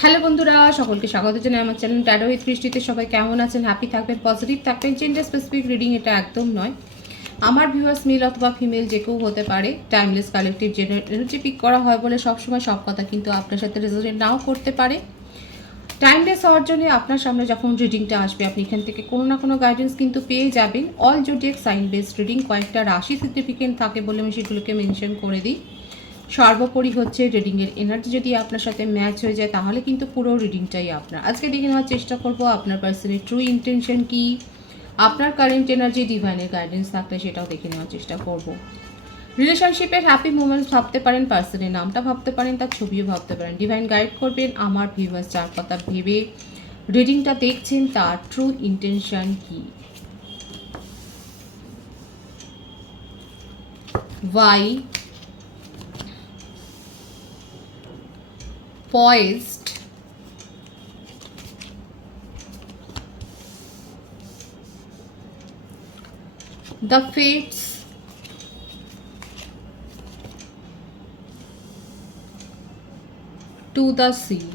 Hello বন্ধুরা, সকলকে স্বাগত জানাই আমার চ্যানেল ট্যাডো উইথ বৃষ্টিতে সবাই কেমন আছেন? হ্যাপি থাকবেন পজিটিভ থাকবেন। জেন্ডার স্পেসিফিক রিডিং এটা একদম নয়। আমার ভিউয়ার্স মেল অথবা ফিমেল যে কেউ হতে পারে টাইমলেস কালেকটিভ জেনারেটি পিক করা হয় বলে সবসময় সব কথা কিন্তু আপনার সাথে রেজোনেট নাও করতে পারে। টাইমলেস হওয়ার জন্য আপনার সামনে যখন রিডিংটা আসবে, আপনি এখান থেকে কোনো না কোনো গাইডেন্স কিন্তু পেয়ে যাবেন। All zodiac sign based reading কয়েকটা রাশি সিগনিফিকেন্ট থাকে বলে আমি সেগুলোকে মেনশন করে দিই। সর্বোপরি হচ্ছে রিডিংয়ের এনার্জি যদি আপনার সাথে ম্যাচ হয়ে যায়, তাহলে কিন্তু পুরো রিডিংটাই আপনার। আজকে দেখে নেওয়ার চেষ্টা করব আপনার পার্সনের ট্রু ইন্টেনশন কি। আপনার কারেন্ট এনার্জি ডিভাইনের গাইডেন্স থাকলে সেটাও দেখে নেওয়ার চেষ্টা করব। রিলেশনশিপের হ্যাপি মোমেন্টস ভাবতে পারেন পার্সনের নামটা ভাবতে পারেন, তার ছবিও ভাবতে পারেন। ডিভাইন গাইড করবেন, আমার ভিউয়ার্স যার কথা ভেবে রিডিংটা দেখছেন, তার ট্রু ইন্টেনশন কি। Why poised. The fates. To the sea.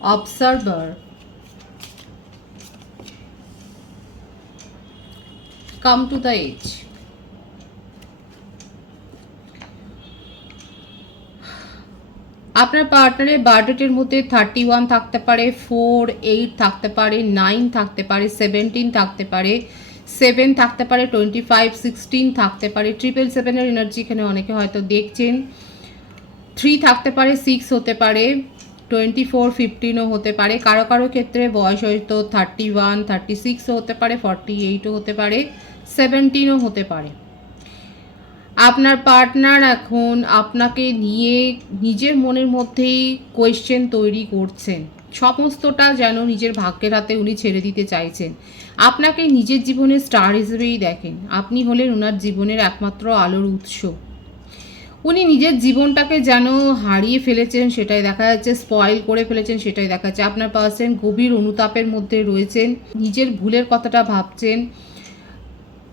Observer. Come to the edge আপনার পার্টনারের বার্থডেটের মধ্যে থার্টি ওয়ান থাকতে পারে ফোর এইট থাকতে পারে নাইন থাকতে পারে সেভেন্টিন থাকতে পারে সেভেন থাকতে পারে টোয়েন্টি ফাইভ সিক্সটিন থাকতে পারে ট্রিপল সেভেনের এনার্জি এখানে অনেকে হয়তো দেখছেন। থ্রি থাকতে পারে সিক্স হতে পারে টোয়েন্টি ফোর ফিফটিনও হতে পারে। কারও কারও ক্ষেত্রে বয়স হয়তো থার্টি ওয়ান থার্টি সিক্সও হতে পারে ফর্টি এইটও হতে পারে সেভেন্টিনও হতে পারে। আপনার পার্টনার এখন আপনাকে নিয়ে নিজের মনের মধ্যেই কোয়েশ্চেন তৈরি করছেন। সমস্তটা যেন নিজের ভাগ্যের হাতে উনি ছেড়ে দিতে চাইছেন। আপনাকে নিজের জীবনের স্টার হিসেবেই দেখেন। আপনি হলেন ওনার জীবনের একমাত্র আলোর উৎস। উনি নিজের জীবনটাকে যেন হারিয়ে ফেলেছেন, সেটাই দেখা যাচ্ছে। স্পয়েল করে ফেলেছেন, সেটাই দেখা যাচ্ছে। আপনার পার্সন গভীর অনুতাপের মধ্যে রয়েছেন। নিজের ভুলের কথাটা ভাবছেন।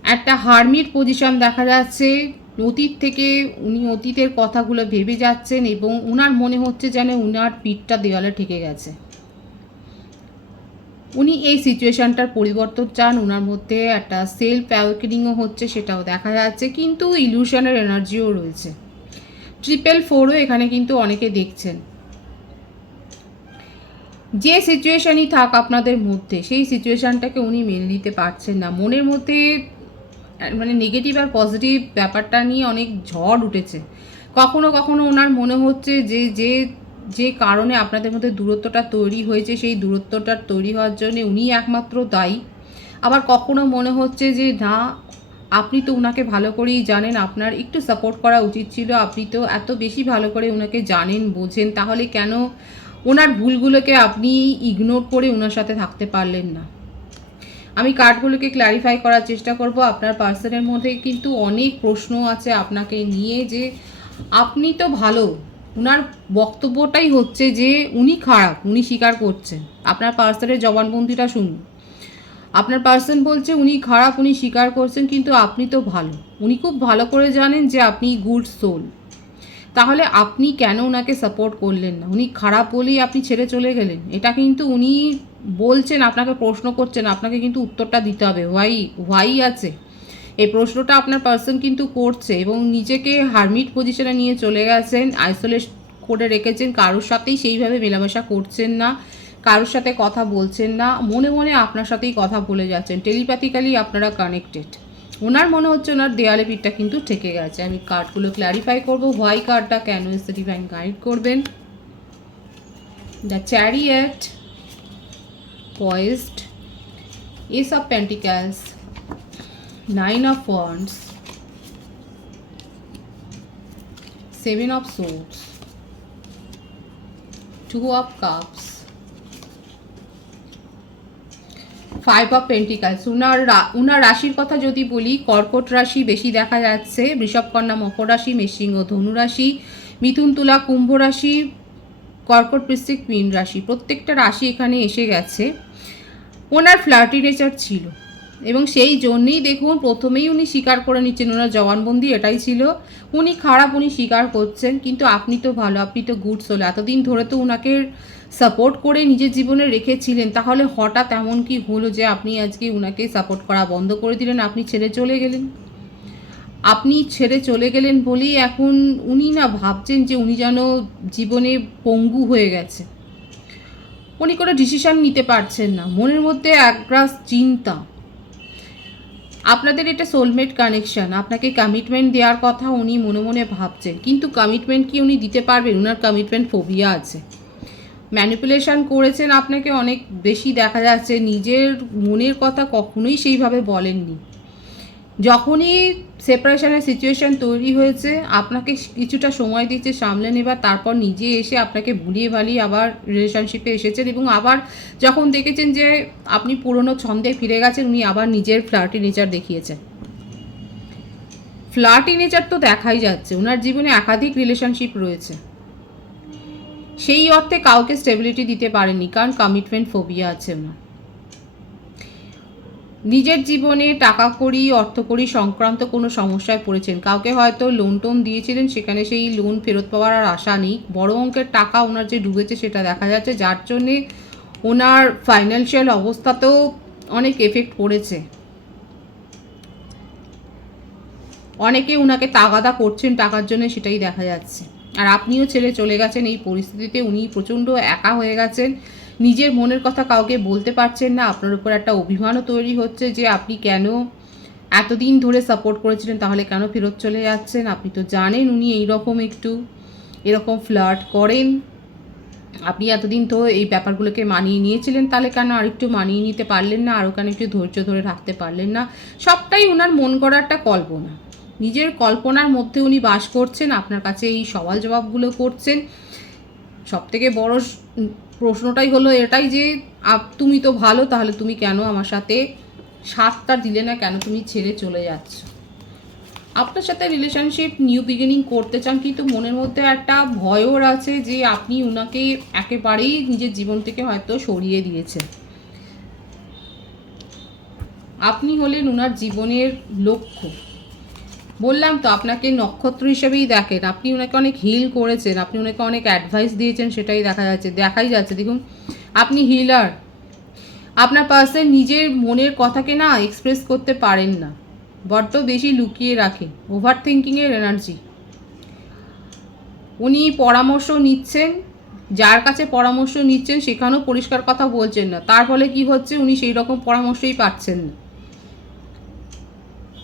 একটা হারমিট পজিশন দেখা যাচ্ছে। অতীত থেকে উনি অতীতের কথাগুলো ভেবে যাচ্ছেন এবং উনার মনে হচ্ছে যেন উনার পিঠটা দেওয়ালে ঠেকে গেছে। উনি এই সিচুয়েশানটার পরিবর্তন চান ওনার মধ্যে একটা সেলফ অ্যাওয়েকেনিংও হচ্ছে সেটাও দেখা যাচ্ছে, কিন্তু ইলিউশনের এনার্জিও রয়েছে। ট্রিপল ফোরও এখানে কিন্তু অনেকে দেখছেন। যে সিচুয়েশানই থাক আপনাদের মধ্যে, সেই সিচুয়েশনটাকে উনি মেনে নিতে পারছেন না। মনের মধ্যে মানে নেগেটিভ আর পজিটিভ ব্যাপারটা নিয়ে অনেক ঝড় উঠেছে। কখনো কখনো ওনার মনে হচ্ছে যে যে যে কারণে আপনাদের মধ্যে দূরত্বটা তৈরি হয়েছে, সেই দূরত্বটা তৈরি হওয়ার জন্য উনি একমাত্র দায়ী। আবার কখনো মনে হচ্ছে যে, না, আপনি তো ওনাকে ভালো করেই জানেন, আপনার একটু সাপোর্ট করা উচিত ছিল, আপনি তো এত বেশি ভালো করে ওনাকে জানেন, বোঝেন, তাহলে কেন ওনার ভুলগুলোকে আপনি ইগনোর করে ওনার সাথে থাকতে পারলেন না? আমি কার্ডগুলোকে ক্ল্যারিফাই করার চেষ্টা করব। আপনার পার্সনের মধ্যে কিন্তু অনেক প্রশ্ন আছে আপনাকে নিয়ে যে আপনি তো ভালো। ওনার বক্তব্যটাই হচ্ছে যে উনি খারাপ, উনি স্বীকার করছেন। আপনার পার্সনের জবানবন্দিটা শুনুন। আপনার পার্সন বলছে উনি খারাপ, উনি স্বীকার করছেন, কিন্তু আপনি তো ভালো। উনি খুব ভালো করে জানেন যে আপনি গুড সোল তাহলে আপনি কেন ওনাকে সাপোর্ট করলেন না? উনি খারাপ বলেই আপনি ছেড়ে চলে গেলেন। এটা কিন্তু উনি বলছেন, আপনাকে প্রশ্ন করছেন, আপনাকে কিন্তু উত্তরটা দিতে হবে। হোয়াই হোয়াই আছে? এই প্রশ্নটা আপনার পার্সন কিন্তু করছে এবং নিজেকে হারমিট পজিশনে নিয়ে চলে গেছেন আইসোলেট করে রেখেছেন, কারোর সাথেই সেইভাবে মেলামেশা করছেন না, কারোর সাথে কথা বলছেন না, মনে মনে আপনার সাথেই কথা বলে যাচ্ছেন টেলিপ্যাথিক্যালি আপনারা কানেক্টেড ওনার মনে হচ্ছে ওনার দেয়ালে পিঠটা কিন্তু ঠেকে গেছে। আমি কার্ডগুলো ক্ল্যারিফাই করব হোয়াই কার্ডটা কেন এসে ডিভাইন গাইড করবেন। The chariot poised ace of pentacles, nine of wands, seven of swords, two of cups five of pentacles উনার উনার রাশির কথা যদি বলি, কর্কট রাশি বেশি দেখা যাচ্ছে বৃষভকন্যা মকর রাশি ও ধনু রাশি, মিথুন তুলা কুম্ভ রাশি কর্কট বৃশ্চিক মীন রাশি, প্রত্যেকটা রাশি এখানে এসে গেছে। ওনার ফ্ল্যাটি নেচার ছিল এবং সেই জন্যেই দেখুন প্রথমেই উনি স্বীকার করে নিচ্ছেন ওনার জবানবন্দি, এটাই ছিল। উনি খারাপ উনি স্বীকার করছেন, কিন্তু আপনি তো ভালো, আপনি তো গুড সোল এতদিন ধরে তো ওনাকে সাপোর্ট করে নিজের জীবনে রেখেছিলেন, তাহলে হঠাৎ এমন কি হলো যে আপনি আজকে ওনাকে সাপোর্ট করা বন্ধ করে দিলেন, আপনি ছেড়ে চলে গেলেন? আপনি ছেড়ে চলে গেলেন বলেই এখন উনি না ভাবছেন যে উনি যেন জীবনে পঙ্গু হয়ে গেছে। উনি কোনো ডিসিশন নিতে পারছেন না। মনের মধ্যে একগ্রাস চিন্তা। আপনাদের এটা সোলমেট কানেকশন আপনাকে কমিটমেন্ট দেওয়ার কথা উনি মনে মনে ভাবছেন। কিন্তু কমিটমেন্ট কি উনি দিতে পারবেন? ওনার কমিটমেন্ট ফোবিয়া আছে। ম্যানিপুলেশন করেছেন আপনাকে অনেক বেশি দেখা যাচ্ছে। নিজের মনের কথা কখনোই সেইভাবে বলেননি। যখনই সেপারেশনের সিচুয়েশন তৈরি হয়েছে, আপনাকে কিছুটা সময় দিচ্ছে সামলে নেবার, তারপর নিজে এসে আপনাকে ভুলিয়ে ভালিয়ে আবার রিলেশনশিপে এসেছেন এবং আবার যখন দেখেছেন যে আপনি পুরনো ছন্দে ফিরে গেছেন, উনি আবার নিজের ফ্ল্যাটি নেচার দেখিয়েছেন। ফ্ল্যাটি নেচার তো দেখাই যাচ্ছে ওনার জীবনে একাধিক রিলেশনশিপ রয়েছে। সেই অর্থে কাউকে স্টেবিলিটি দিতে পারেননি, কারণ কমিটমেন্ট ফোবিয়া আছে ওনার। নিজের জীবনে টাকা কড়ি অর্থ কড়ি সংক্রান্ত কোনো সমস্যায় পড়েছেন। কাউকে হয়তো লোন টোন দিয়েছিলেন, সেখানে সেই লোন ফেরত পাওয়ার আর আশা নেই। বড় অঙ্কের টাকা ওনার যে ডুবেছে সেটা দেখা যাচ্ছে, যার জন্যে ওনার ফাইন্যান্সিয়াল অবস্থাতেও অনেক এফেক্ট পড়েছে। অনেকে ওনাকে তাগাদা করছেন টাকার জন্য, সেটাই দেখা যাচ্ছে। আর আপনিও ছেলে চলে গেছেন এই পরিস্থিতিতে উনি প্রচণ্ড একা হয়ে গেছেন। নিজের মনের কথা কাউকে বলতে পারছেন না, আপনার উপর একটা অভিমানও তৈরি হচ্ছে যে আপনি কেন এতদিন ধরে সাপোর্ট করেছিলেন, তাহলে কেন ফেরত চলে যাচ্ছেন? আপনি তো জানেন উনি এইরকম একটু, এরকম ফ্লার্ট করেন। আপনি এতদিন তো এই ব্যাপারগুলোকে মানিয়ে নিয়েছিলেন, তাহলে কেন আরেকটু মানিয়ে নিতে পারলেন না আরও কেন একটু ধৈর্য ধরে রাখতে পারলেন না? সবটাই ওনার মন করা একটা কল্পনা। নিজের কল্পনার মধ্যে উনি বাস করছেন, আপনার কাছে এই সওয়াল জবাবগুলো করছেন। সব থেকে বড় প্রশ্নটাই হলো এটাই যে তুমি তো ভালো, তাহলে তুমি কেন আমার সাথে সাতটা দিলে না কেন তুমি ছেড়ে চলে যাচ্ছ? আপনার সাথে রিলেশনশিপ নিউ বিগিনিং করতে চান, কিন্তু মনের মধ্যে একটা ভয়ও আছে যে, আপনি ওনাকে একেবারেই নিজের জীবন থেকে হয়তো সরিয়ে দিয়েছেন। আপনি হলেন ওনার জীবনের লক্ষ্য। বললাম তো, আপনাকে নক্ষত্র হিসেবেই দেখেন। আপনি ওনাকে অনেক হিল করেছেন, আপনি ওনাকে অনেক অ্যাডভাইস দিয়েছেন, সেটাই দেখা যাচ্ছে, দেখাই যাচ্ছে। দেখুন, আপনি হিলার আপনার পার্সন নিজের মনের কথাকে না এক্সপ্রেস করতে পারেন না। বড্ড বেশি লুকিয়ে রাখেন ওভার থিঙ্কিংয়ের এনার্জি উনি পরামর্শ নিচ্ছেন, যার কাছে পরামর্শ নিচ্ছেন, সেখানেও পরিষ্কার কথা বলছেন না। তার ফলে কি হচ্ছে, উনি সেই রকম পরামর্শই পাচ্ছেন না।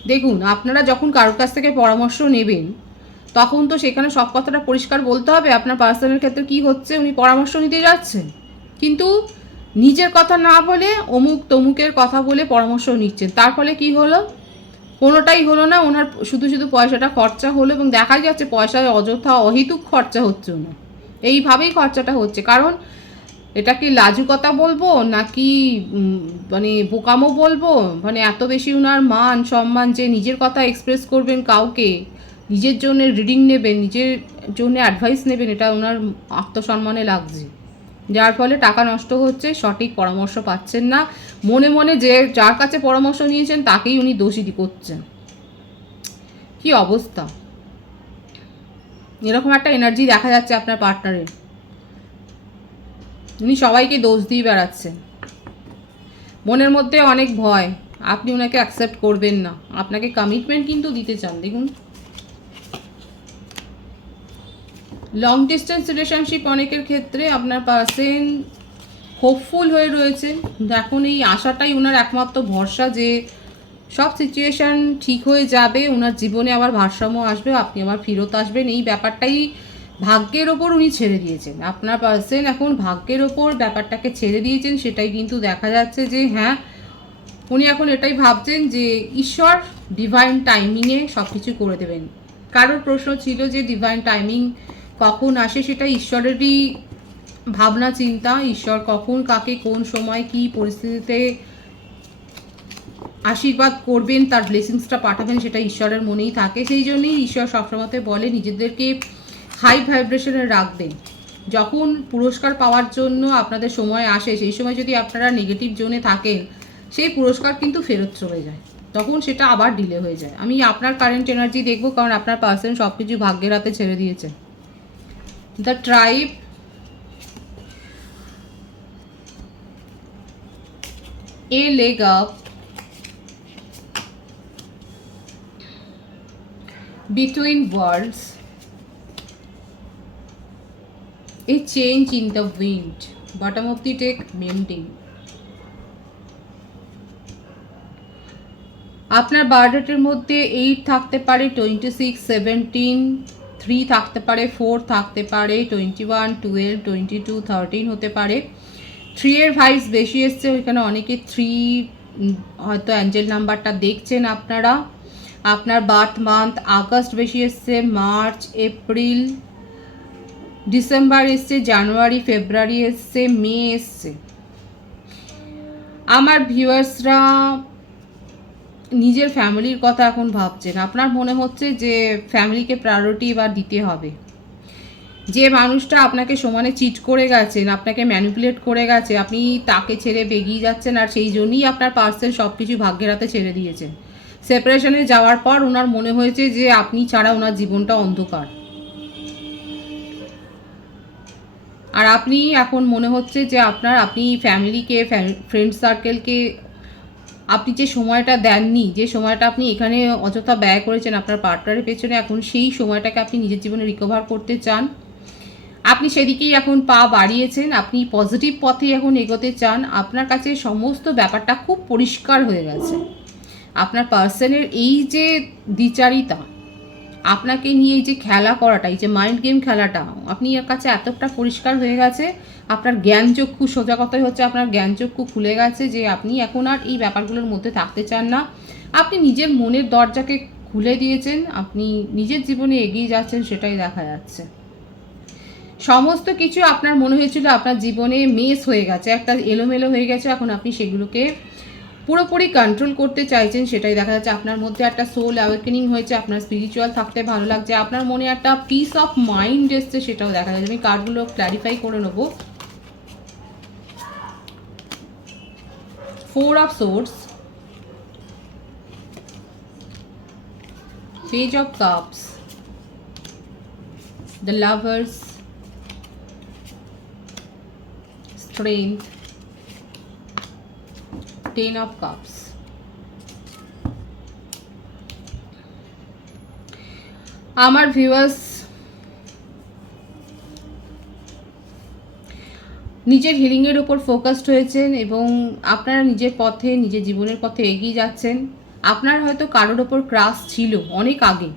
দেখুন, আপনারা যখন কারোর কাছ থেকে পরামর্শ নেবেন, তখন তো সেখানে সব কথাটা পরিষ্কার বলতে হবে, আপনার পার্সনের ক্ষেত্রে কি হচ্ছে, উনি পরামর্শ নিতে যাচ্ছেন। কিন্তু নিজের কথা না বলে অমুক তমুকের কথা বলে পরামর্শ নিচ্ছেন। তার ফলে কি হলো? কোনোটাই হলো না, ওনার শুধু শুধু পয়সাটা খরচা হলো এবং দেখা যাচ্ছে পয়সায় অযথা অহেতুক খরচা হচ্ছে ওনার। এইভাবেই খরচাটা হচ্ছে। কারণ এটা কি লাজুকতা বলব নাকি মানে বোকামো বলব? মানে এত বেশি ওনার মান, সম্মান যে নিজের কথা এক্সপ্রেস করবেন কাউকে, নিজের জন্য রিডিং নেবেন, নিজের জন্য অ্যাডভাইস নেবেন, এটা ওনার আত্মসম্মানে লাগছে। যার ফলে টাকা নষ্ট হচ্ছে, সঠিক পরামর্শ পাচ্ছেন না। মনে মনে যে যার কাছে পরামর্শ নিয়েছেন, তাকেই উনি দোষী করছেন। কি অবস্থা? এরকম একটা এনার্জি দেখা যাচ্ছে আপনার পার্টনারের উনি সবাইকে দোষ দিয়ে বেড়াচ্ছেন মনের মধ্যে অনেক ভয়। আপনি ওনাকে অ্যাকসেপ্ট করবেন না। আপনাকে কমিটমেন্ট কিন্তু দিতে চান, দেখুন। লং ডিস্টেন্স রিলেশনশিপ অনেকের ক্ষেত্রে আপনার পার্সেন হোপফুল হয়ে রয়েছে। এখন এই আশাটাই ওনার একমাত্র ভরসা যে সব সিচুয়েশান ঠিক হয়ে যাবে ওনার জীবনে আবার ভারসাম্য আসবে, আপনি আবার ফেরত আসবেন। এই ব্যাপারটাই ভাগ্যের ওপর উনি ছেড়ে দিয়েছেন। আপনার পার্সেন এখন ভাগ্যের ওপর ব্যাপারটাকে ছেড়ে দিয়েছেন, সেটাই কিন্তু দেখা যাচ্ছে যে হ্যাঁ উনি এখন এটাই ভাবছেন যে, ঈশ্বর ডিভাইন টাইমিংয়ে সব কিছু করে দেবেন। কারোর প্রশ্ন ছিল যে ডিভাইন টাইমিং কখন আসে, সেটা ঈশ্বরেরই ভাবনা, চিন্তা। ঈশ্বর কখন, কাকে, কোন সময়, কি পরিস্থিতিতে আশীর্বাদ করবেন, তার ব্লেসিংসটা পাঠাবেন, সেটা ঈশ্বরের মনেই থাকে। সেই জন্যই ঈশ্বর সবসময় বলে, নিজেদেরকে হাই ভাইব্রেশনে রাখবেন। যখন পুরস্কার পাওয়ার জন্য আপনাদের সময় আসে, সেই সময় যদি আপনারা নেগেটিভ জোনে থাকেন, সেই পুরস্কার কিন্তু ফেরত চলে যায়। তখন সেটা আবার ডিলে হয়ে যায়। আমি আপনার কারেন্ট এনার্জি দেখব, কারণ আপনার পার্সন সব কিছু ভাগ্যের হাতে ছেড়ে দিয়েছে। The tribe a leg up between worlds a change in the wind. Bottom of the deck, mending. আপনার বায়োডেটের মধ্যে এইট থাকতে পারে টোয়েন্টি সিক্স সেভেন্টিন থ্রি থাকতে পারে ফোর থাকতে পারে twenty one twelve twenty two thirteen হতে পারে। থ্রি এর ভাইবস বেশি এসছে, ওইখানে অনেকে থ্রি হয়তো অ্যাঞ্জেল নাম্বারটা দেখছেন আপনারা। আপনার বার্থ মান্থ আগস্ট বেশি এসছে মার্চ এপ্রিল ডিসেম্বর এসছে, জানুয়ারি, ফেব্রুয়ারি এসছে, মে এসছে। আমার ভিউয়ার্সরা নিজের ফ্যামিলির কথা এখন ভাবছেন। আপনার মনে হচ্ছে যে ফ্যামিলিকে প্রায়োরিটি এবার দিতে হবে। যে মানুষটা আপনাকে সমানে চিট করে গেছেন, আপনাকে ম্যানিপুলেট করে গেছে, আপনি তাকে ছেড়ে বেগিয়ে যাচ্ছেন আর সেই জন্যই আপনার পার্সেল সব কিছু ভাগ্যের হাতে ছেড়ে দিয়েছেন। সেপারেশনে যাওয়ার পর ওনার মনে হয়েছে যে আপনি ছাড়া ওনার জীবনটা অন্ধকার। আর আপনি এখন মনে হচ্ছে যে আপনার, আপনি ফ্যামিলিকে ফ্রেন্ড সার্কেলকে, আপনি যে সময়টা দেননি, যে সময়টা আপনি এখানে অযথা ব্যয় করেছেন আপনার পার্টনারের পেছনে, এখন সেই সময়টাকে আপনি নিজের জীবনে রিকভার করতে চান। আপনি সেদিকেই এখন পা বাড়িয়েছেন, আপনি পজিটিভ পথে এখন এগোতে চান। আপনার কাছে সমস্ত ব্যাপারটা খুব পরিষ্কার হয়ে গেছে। আপনার পার্সনের এই যে দ্বিচারিতা আপনাকে নিয়ে এই যে খেলা করাটা, এই যে মাইন্ড গেম খেলাটা, আপনি এর কাছে এতটা পরিষ্কার হয়ে গেছে, আপনার জ্ঞানচক্ষু সোজা কথাই হচ্ছে, আপনার জ্ঞানচক্ষু খুলে গেছে যে আপনি এখন আর এই ব্যাপারগুলোর মধ্যে থাকতে চান না। আপনি নিজের মনের দরজাকে খুলে দিয়েছেন, আপনি নিজের জীবনে এগিয়ে যাচ্ছেন, সেটাই দেখা যাচ্ছে। সমস্ত কিছু আপনার মনে হয়েছিল, আপনার জীবনে মেস হয়ে গেছে, একটা এলোমেলো হয়ে গেছে, এখন আপনি সেগুলোকে পুরোপুরি কন্ট্রোল করতে চাইছেন সেটাই দেখা যাচ্ছে। আপনার মধ্যে একটা সোল অ্যাওয়েকেনিং হয়েছে, আপনার স্পিরিচুয়াল থাকতে ভালো লাগছে, আপনার মনে একটা পিস অফ মাইন্ড এসছে সেটাও দেখা যাচ্ছে। আমি কার্ডগুলো ক্ল্যারিফাই করে নেব। Four of swords page of cups the lovers strength ten of cups. আমার ভিউয়ার্স নিজের হিলিংয়ের উপর ফোকাসড হয়েছেন এবং আপনারা নিজের পথে, নিজের জীবনের পথে এগিয়ে যাচ্ছেন। আপনার হয়তো কারোর ওপর ক্রাশ ছিল অনেক আগে।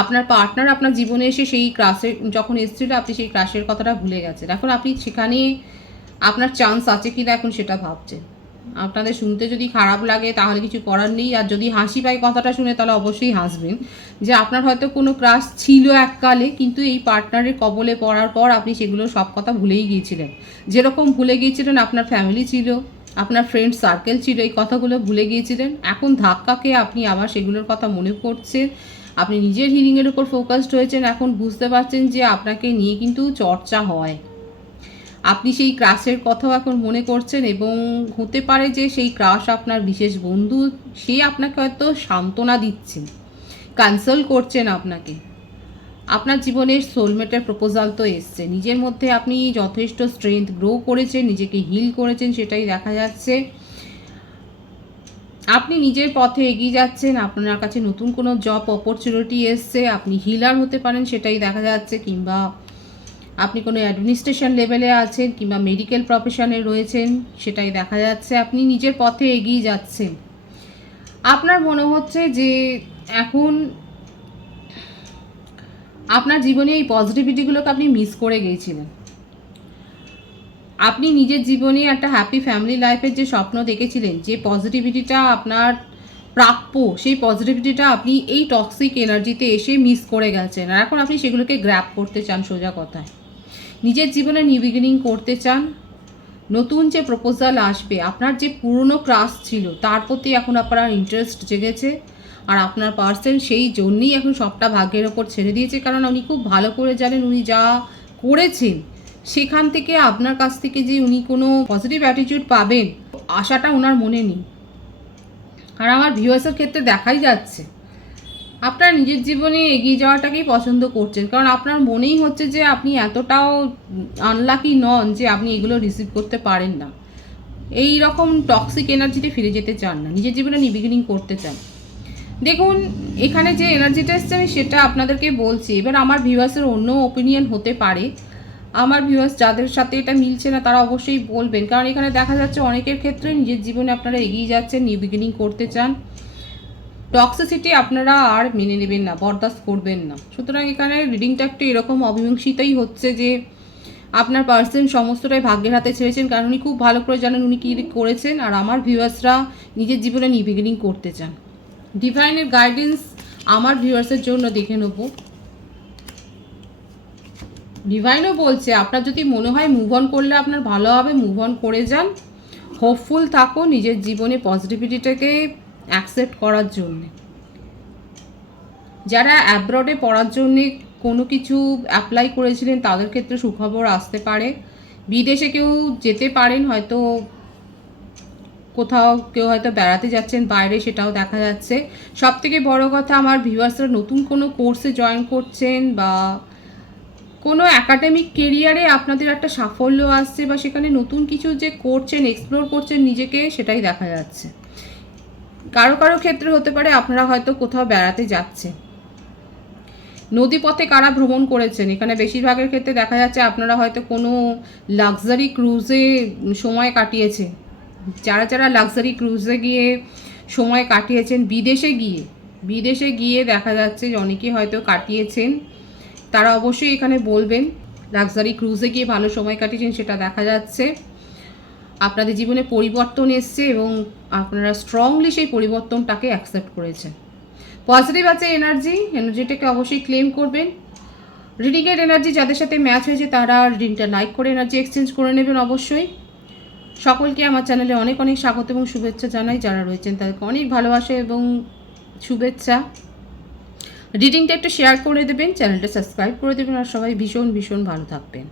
আপনার পার্টনার আপনার জীবনে এসে সেই ক্রাশের যখন এসেছিল, আপনি সেই ক্রাশের কথাটা ভুলে গেছেন। এখন আপনি সেখানে আপনার চান্স আছে কি না এখন সেটা ভাবছেন। আপনাদের শুনতে যদি খারাপ লাগে, তাহলে কিছু করার নেই। আর যদি হাসি পায় কথাটা শুনে, তাহলে অবশ্যই হাসবেন। যে আপনার হয়তো কোনো ক্রাশ ছিল এককালে, কিন্তু এই পার্টনারের কবলে পড়ার পর আপনি সেগুলো সব কথা ভুলেই গিয়েছিলেন। যেরকম ভুলে গিয়েছিলেন আপনার ফ্যামিলি ছিল, আপনার ফ্রেন্ড সার্কেল ছিল, এই কথাগুলো ভুলে গিয়েছিলেন। এখন ধাক্কাকে আপনি আবার সেগুলোর কথা মনে করছেন। আপনি নিজের হিলিংয়ের উপর ফোকাসড হয়েছেন। এখন বুঝতে পারছেন যে আপনাকে নিয়ে কিন্তু চর্চা হয়। আপনি সেই ক্রাশের কথাও এখন মনে করছেন এবং হতে পারে যে সেই ক্রাশ আপনার বিশেষ বন্ধু, সে আপনাকে হয়তো সান্ত্বনা দিচ্ছে কনসাল করছেন আপনাকে। আপনার জীবনের সোলমেটের প্রপোজাল তো এসছে। নিজের মধ্যে আপনি যথেষ্ট স্ট্রেংথ গ্রো করেছেন, নিজেকে হিল করেছেন, সেটাই দেখা যাচ্ছে। আপনি নিজের পথে এগিয়ে যাচ্ছেন, আপনার কাছে নতুন কোনো জব অপরচুনিটি এসছে, আপনি হিলার হতে পারেন, সেটাই দেখা যাচ্ছে, কিংবা আপনি কোনো অ্যাডমিনিস্ট্রেশন লেভেলে আছেন কিংবা মেডিকেল প্রফেশনে রয়েছেন, সেটাই দেখা যাচ্ছে। আপনি নিজের পথে এগিয়ে যাচ্ছেন। আপনার মনে হচ্ছে যে এখন আপনার জীবনে এই পজিটিভিটিগুলোকে আপনি মিস করে গিয়েছিলেন। আপনি নিজের জীবনে একটা হ্যাপি ফ্যামিলি লাইফের যে স্বপ্ন দেখেছিলেন, যে পজিটিভিটিটা আপনার প্রাপ্য, সেই পজিটিভিটিটা আপনি এই টক্সিক এনার্জিতে এসে মিস করে গেছেন। আর এখন আপনি সেগুলোকে গ্র্যাপ করতে চান সোজা কথায়। নিজের জীবনে নিউ বিগিনিং করতে চান, নতুন যে প্রপোজাল আসবে, আপনার যে পুরনো ক্রাশ ছিল, তার প্রতি এখন আপনার ইন্টারেস্ট জেগেছে, আর আপনার পার্সন সেই জন্যই এখন সবটা ভাগ্যের ওপর ছেড়ে দিয়েছে, কারণ উনি খুব ভালো করে জানেন উনি যা করেছেন, সেখান থেকে আপনার কাছ থেকে যে উনি কোনো পজিটিভ অ্যাটিটিউড পাবেন, আশাটা ওনার মনে নেই। আর আমার ভিউয়ার্সের ক্ষেত্রে দেখাই যাচ্ছে। আপনার নিজের জীবনে এগিয়ে যাওয়াটাকেই পছন্দ করছেন। কারণ আপনার মনেই হচ্ছে যে আপনি এতটাও আনলাকি নন যে আপনি এগুলো রিসিভ করতে পারেন না। এই রকম টক্সিক এনার্জিতে ফিরে যেতে চান না, নিজের জীবনে নিবিগিনিং করতে চান। দেখুন, এখানে যে এনার্জিটা এসছে আমি সেটা আপনাদেরকে বলছি। এবার আমার ভিউয়ার্সের অন্য ওপিনিয়ন হতে পারে। আমার ভিউয়ার্স যাদের সাথে এটা মিলছে না, তারা অবশ্যই বলবেন। কারণ এখানে দেখা যাচ্ছে অনেকের ক্ষেত্রে নিজের জীবনে আপনারা এগিয়ে যাচ্ছেন নিউ বিগিনিং করতে চান। টক্সিসিটি আপনারা আর মেনে নেবেন না, বরদাস্ত করবেন না। সুতরাং এখানে রিডিংটা একটু এরকম অমীমাংসিতই হচ্ছে যে, আপনার পার্সন সমস্তটাই ভাগ্যের হাতে ছেড়েছেন, কারণ উনি খুব ভালো করে জানেন উনি কী করেছেন, আর আমার ভিউয়ার্সরা নিজের জীবনে নিউ বিগিনিং করতে চান। ডিভাইনের গাইডেন্স আমার ভিউয়ার্সের জন্য দেখে নেব। ডিভাইনও বলছে, আপনার যদি মনে হয় মুভ অন করলে আপনার ভালো হবে মুভ অন করে যান। হোপফুল থাকো নিজের জীবনে পজিটিভিটিটাকে অ্যাকসেপ্ট করার জন্যে। যারা অ্যাব্রডে পড়ার জন্যে কোনো কিছু অ্যাপ্লাই করেছিলেন, তাদের ক্ষেত্রে সুখবর আসতে পারে। বিদেশে কেউ যেতে পারেন, হয়তো কোথাও কেউ হয়তো বেড়াতে যাচ্ছেন, বাইরে সেটাও দেখা যাচ্ছে। সব থেকে বড়ো কথা, আমার ভিউয়ার্সরা নতুন কোনো কোর্সে জয়েন করছেন বা কোনো একাডেমিক কেরিয়ারে আপনাদের একটা সাফল্য আসছে বা সেখানে নতুন কিছু যে করছেন এক্সপ্লোর করছেন, নিজেকে সেটাই দেখা যাচ্ছে। কারও কারও ক্ষেত্রে হতে পারে আপনারা হয়তো কোথাও বেড়াতে যাচ্ছেন। নদীপথে কারা ভ্রমণ করেছেন? এখানে বেশিরভাগের ক্ষেত্রে দেখা যাচ্ছে আপনারা হয়তো কোনো লাক্সারি ক্রুজে সময় কাটিয়েছেন। যারা যারা লাক্সারি ক্রুজে গিয়ে সময় কাটিয়েছেন, বিদেশে গিয়ে বিদেশে গিয়ে দেখা যাচ্ছে অনেকে হয়তো কাটিয়েছেন। তারা অবশ্যই এখানে বলবেন লাক্সারি ক্রুজে গিয়ে ভালো সময় কাটিয়েছেন সেটা দেখা যাচ্ছে। আপনাদের জীবনে পরিবর্তন এসছে এবং আপনারা স্ট্রংলি সেই পরিবর্তনটাকে অ্যাকসেপ্ট করেছেন। পজিটিভ আছে এনার্জি এনার্জিটাকে অবশ্যই ক্লেম করবেন। রিডিংয়ের এনার্জি যাদের সাথে ম্যাচ হয়েছে তারা রিডিংটা লাইক করে এনার্জি এক্সচেঞ্জ করে নেবেন অবশ্যই। সকলকে আমার চ্যানেলে অনেক অনেক স্বাগত এবং শুভেচ্ছা জানাই। যারা রয়েছেন তাদেরকে অনেক ভালোবাসা এবং শুভেচ্ছা। রিডিংটা একটু শেয়ার করে দেবেন চ্যানেলটা সাবস্ক্রাইব করে দেবেন আর সবাই ভীষণ ভীষণ ভালো থাকবেন।